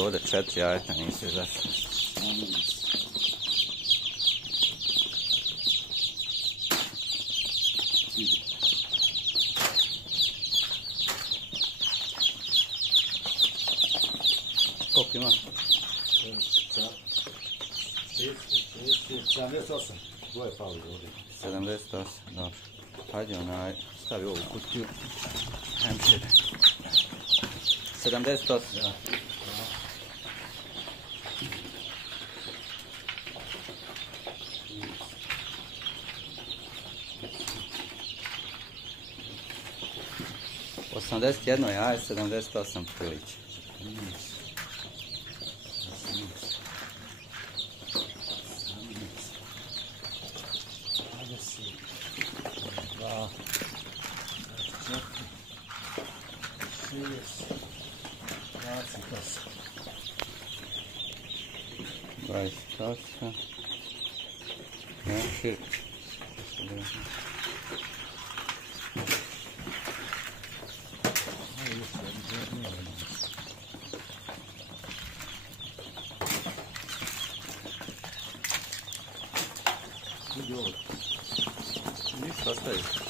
ovdje 4 jajeta nisu izašli. Koliko ima? 78. Dvoje pali ovdje. 78, dobro. Hajde stavi ovu kutiju. Hemšir. 78. Da. 81 jaje, 78 pilića. Ništa ostaje.